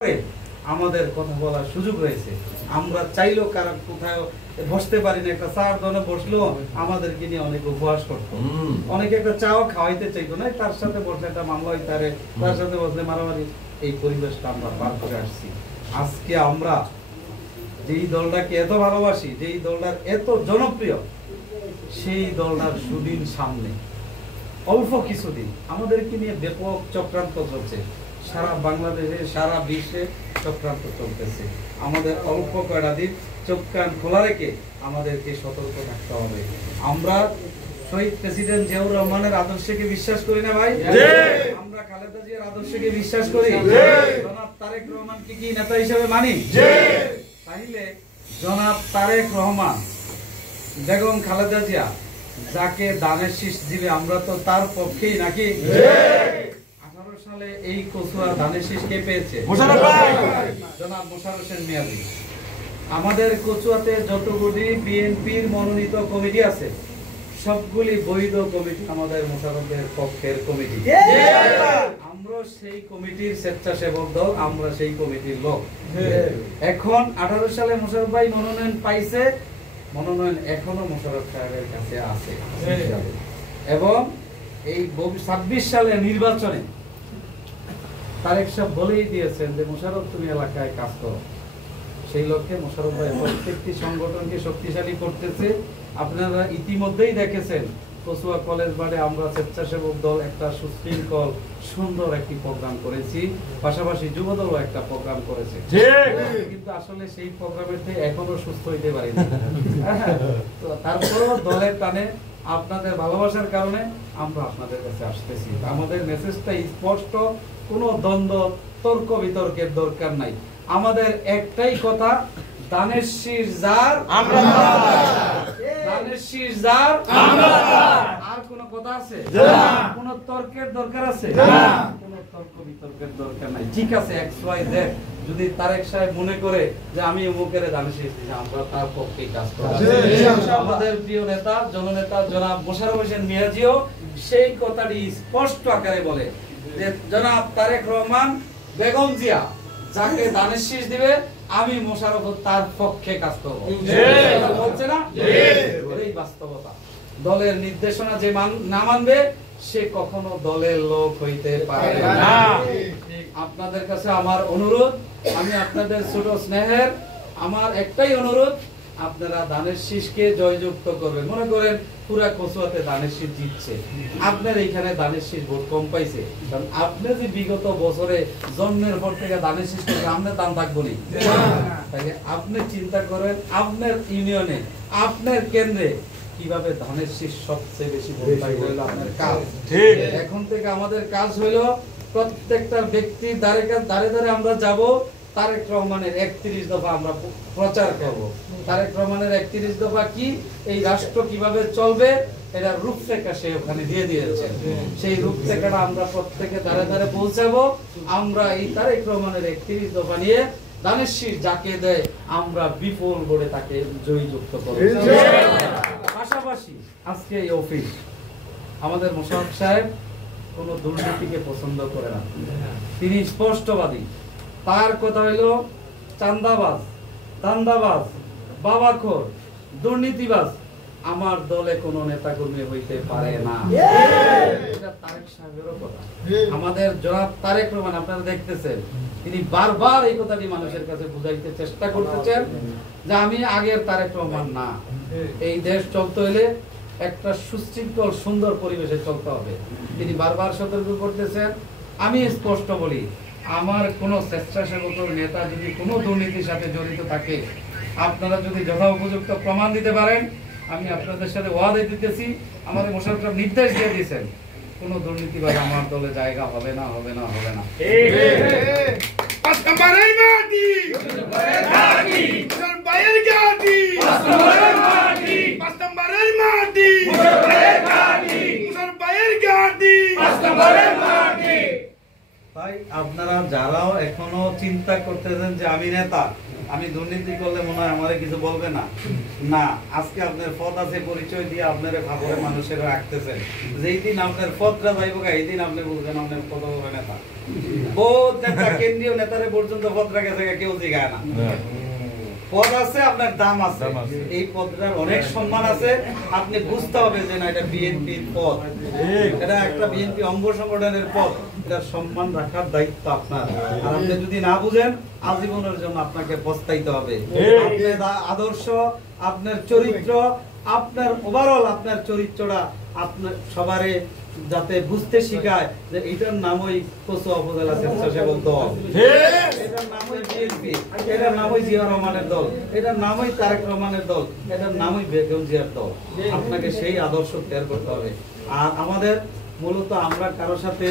আমাদের কথা বলার সুযোগ রয়েছে। আমরা চাইলেও কারণ কোথাও বসতে পারি না, একটা চার দোকানে বসলেও আমাদেরকে নিয়ে অনেক উপহাস করতো, অনেকে একটা চাও খাওয়াইতে চাইতো না, তার সাথে বসলে একটা মামলা হইতে পারে, তার সাথে বসলে মারামারি। এই পরিবেশটা আমরা পার করে আসছি। আজকে আমরা যেই দলটাকে এত ভালোবাসি, যেই দলটার এত জনপ্রিয়, সেই দলটার সুদিন সামনে অল্প কিছুদিন আমাদেরকে নিয়ে ব্যাপক চক্রান্ত চলছে। সারা বাংলাদেশে, সারা বিশ্বে চক্রান্ত চলতেছে। আমাদের অল্প কয়টা দিন চোখ কান খোলা রেখে আমাদেরকে সতর্ক থাকতে হবে। আমরা শহীদ প্রেসিডেন্ট জিয়াউর রহমানের আদর্শকে বিশ্বাস করি না ভাই? আমরা খালেদা জিয়ার আদর্শকে বিশ্বাস করি। জনাব তারেক রহমানকে কি নেতা হিসেবে মানি? তাইলে জনাব তারেক রহমান, বেগম খালেদা জিয়া যাকে দানের শীষ দিবে আমরা তো তার পক্ষেই নাকি? 18 সালে এই কচুয়া দানের শীষ কে পেয়েছে? জনাব মোশাররফ হোসেন মিয়াজি। আমাদের কচুয়াতে যতগুলি বিএনপির মনোনীত কমিটি আছে সবগুলি বৈধ কমিটি, আমাদের মোশাররফের পক্ষের কমিটি। আমরা সেই কমিটির স্বেচ্ছাসেবক দল, আমরা সেই কমিটির লোক। এখন 18 সালে মোশাররফ ভাই মনোনয়ন পাইছে, মনোনয়ন এখনো মোশাররফ সাহেবের কাছে আছে। এবং এই 26 সালে নির্বাচনে তারেক সাহেব বলেই দিয়েছেন যে মোশাররফ তুমি এলাকায় কাজ করো। সেই লক্ষ্যে মোশাররফ ভাই প্রত্যেকটি সংগঠনকে শক্তিশালী করতেছে। আপনারা ইতিমধ্যেই দেখেছেন কচুয়া কলেজ বাড়ে আমরা স্বেচ্ছাসেবক দল একটা সুশৃঙ্খল সুন্দর একটি প্রোগ্রাম করেছি, পাশাপাশি যুবদলও একটা প্রোগ্রাম করেছে। কিন্তু আসলে সেই প্রোগ্রামের থেকে এখনো সুস্থ হইতে পারিনি। তারপরেও দলের টানে, আপনাদের ভালোবাসার কারণে আমরা আপনাদের কাছে আসতেছি। আমাদের মেসেজটা স্পষ্ট, কোনো দ্বন্দ্ব তর্ক বিতর্কের দরকার নাই। আমাদের একটাই কথা, দানের শীষ যার আমরা, দানের শীষ যার আমরা। আর কোন কথা আছে? কোন তর্কের দরকার আছে? কোন তর্ক বিতর্কের দরকার নাই। ঠিক আছে, XYZ যদি তারেক সাহেব মনে করে যে আমি অমুকের দানের শীষ দিই, আমরা তার পক্ষেই কাজ করব। আমাদের প্রিয় নেতা জননেতা জনাব মোশাররফ হোসেন মিয়াজিও সেই কথাটি স্পষ্ট আকারে বলে যে জনাব তারেক রহমান, বেগম জিয়া যাকে দানের শীষ দিবে আমি মোশাররফ তার পক্ষে কাজ করব। বলছে না? এই বাস্তবতা। দলের নির্দেশনা যে না মানবে সে কখনো দলের লোক হইতে পারে না। আপনাদের কাছে আমার অনুরোধ, আমি আপনাদের ছোট স্নেহের, আমার একটাই অনুরোধ, আপনারা দানের শীষকে জয়যুক্ত করবেন। মনে করেন পুরা কচুয়াতে দানের শীষ জিতছে, আপনার এইখানে দানের শীষ ভোট কম পাইছে, কারণ আপনি যে বিগত বছরে জন্মের পর থেকে দানের শীষ করবেন, আপনার দাম থাকবো নি। তাহলে আপনি চিন্তা করেন আপনার ইউনিয়নে, আপনার কেন্দ্রে কিভাবে ধানের শীষ সবচেয়ে বেশি ভোট পাইবে হলো আপনার কাজ। এখন থেকে আমাদের কাজ হইলো প্রত্যেকটা ব্যক্তির দ্বারে দ্বারে আমরা যাব, তারেক রহমানের 31 দফা আমরা প্রচার করব। তারেক রহমানের 31 দফা কি, এই রাষ্ট্র কিভাবে চলবে এটা রূপরেখা সে ওখানে দিয়ে দিয়েছেন। সেই রূপরেখাটা আমরা প্রত্যেকে দ্বারে দ্বারে পৌঁছাবো। আমরা এই তারেক রহমানের 31 দফা নিয়ে দানের শীষ যাকে দেয় আমরা বিপুল করে তাকে জয়যুক্ত করব। পাশাপাশি আজকে এই অফিস, আমাদের মোশাররফ সাহেব কোনো দুর্নীতিকে পছন্দ করে না, তিনি স্পষ্টবাদী। তার কথা হইলো চাঁদাবাজ, দান্দাবাজ, বাবাখোর, দুর্নীতিবাজ আমার দলে কোনো নেতা কর্মী হইতে পারে না। এটা তারেক সাহেবেরও কথা। আমাদের জনাব তারেক রহমান আপনারা দেখতেছেন, তিনি বারবার এই কথাটি মানুষের কাছে বুঝাইতে চেষ্টা করতেছেন যে আমি আগের তারেক রহমান না। এই দেশ চলতে হলে একটা সুশৃঙ্খল সুন্দর পরিবেশে চলতে হবে। তিনি বারবার সতর্ক করতেছেন। আমি স্পষ্ট বলি, আমার কোন স্বেচ্ছাসেবক নেতা যদি কোনো দুর্নীতির সাথে জড়িত থাকে, আপনারা যদি যথোপযুক্ত প্রমাণ দিতে পারেন, আমি আপনাদের সাথে ওয়াদা দিতেছি, আমাদের মোশাররফ সাহেব নির্দেশ দিয়ে দিয়েছেন, কোন দুর্নীতিবাজ আমার দলে জায়গা হবে না, হবে না, হবে না। তাই আপনারা যারাও এখনো চিন্তা করতেছেন যে আমি নেতা, আমি দুর্নীতি করলে মনে হয় আমারে কিছু বলবে না। না, আজকে আপনার পদ আছে, পরিচয় দিয়ে আপনারা খবরে মানুষেরা রাখতেছেন। যেই দিন আপনার পদটা যাইব এই দিন আপনি বলবেন আপনার কত বড় নেতা। বহুত নেতা, কেন্দ্রীয় নেতারে পর্যন্ত পদ রাখা জায়গা কেউ জিগায় না। পদ আছে, আপনার দাম আছে, এই পদটার অনেক সম্মান আছে। আপনি বুঝতে হবে যে না এটা বিএনপির পদ, এটা একটা বিএনপি অঙ্গ সংগঠনের পদ, এটা সম্মান রাখার দায়িত্ব আপনার। আর আপনি যদি না বুঝেন আজীবনের জন্য আপনাকে পস্তাইতে হবে। আপনার আদর্শ, আপনার চরিত্র, আপনার ওভারঅল আপনার চরিত্রটা আপনার সবারে যাতে বুঝতে শিখায় যে এটার নামই কচুয়া উপজেলা স্বেচ্ছাসেবক দল, এটার নামই বিএনপি, এটার নামই জিয়া রহমানের দল, এটার নামই তারেক রহমানের দল, এটার নামই বেগম জিয়ার দল। আপনাকে সেই আদর্শ তৈরি করতে হবে। আর আমাদের মূলত আমরা কারো সাথে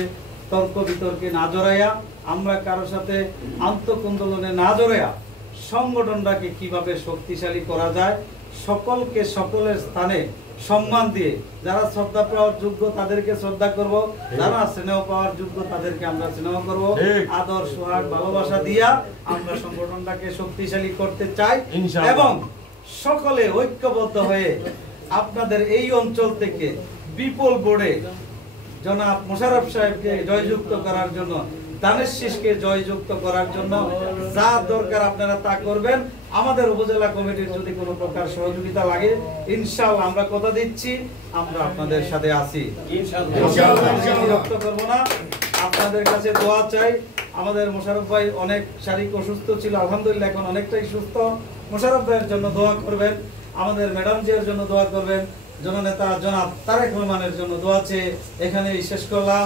তর্ক বিতর্কে না জড়াইয়া, আমরা কারো সাথে আন্তঃকন্দোলনে না জড়াইয়া সংগঠনটাকে কিভাবে শক্তিশালী করা যায়, সকলকে সকলের স্থানে সম্মান দিয়ে, যারা শ্রদ্ধা পাওয়ার যোগ্য তাদেরকে শ্রদ্ধা করব, যারা স্নেহ পাওয়ার যোগ্য তাদেরকে আমরা স্নেহ করব। আদর, সোহাগ, ভালোবাসা দিয়া আমরা সংগঠনটাকে শক্তিশালী করতে চাই এবং সকলে ঐক্যবদ্ধ হয়ে আপনাদের এই অঞ্চল থেকে বিপুল বোর্ডে জনাব মোশাররফ সাহেবকে জয়যুক্ত করার জন্য, দানেশ শীষকে জয়যুক্ত করার জন্য যা দরকার আপনারা তা করবেন। আমাদের উপজেলা কমিটির যদি কোনো প্রকার সহযোগিতা লাগে, ইনশাআল্লাহ আমরা কথা দিচ্ছি আমরা আপনাদের সাথে আছি। বিরক্ত করব না, আপনাদের কাছে দোয়া চাই। আমাদের মোশাররফ ভাই অনেক শারীরিক অসুস্থ ছিল, আলহামদুলিল্লাহ এখন অনেকটাই সুস্থ। মোশাররফ ভাইয়ের জন্য দোয়া করবেন, আমাদের ম্যাডাম জির জন্য দোয়া করবেন, জননেতা জনাব তারেক রহমানের জন্য দোয়া চেয়ে এখানেই শেষ করলাম।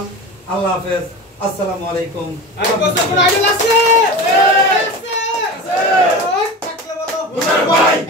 আল্লাহ হাফেজ, আসসালামু আলাইকুম। Bye.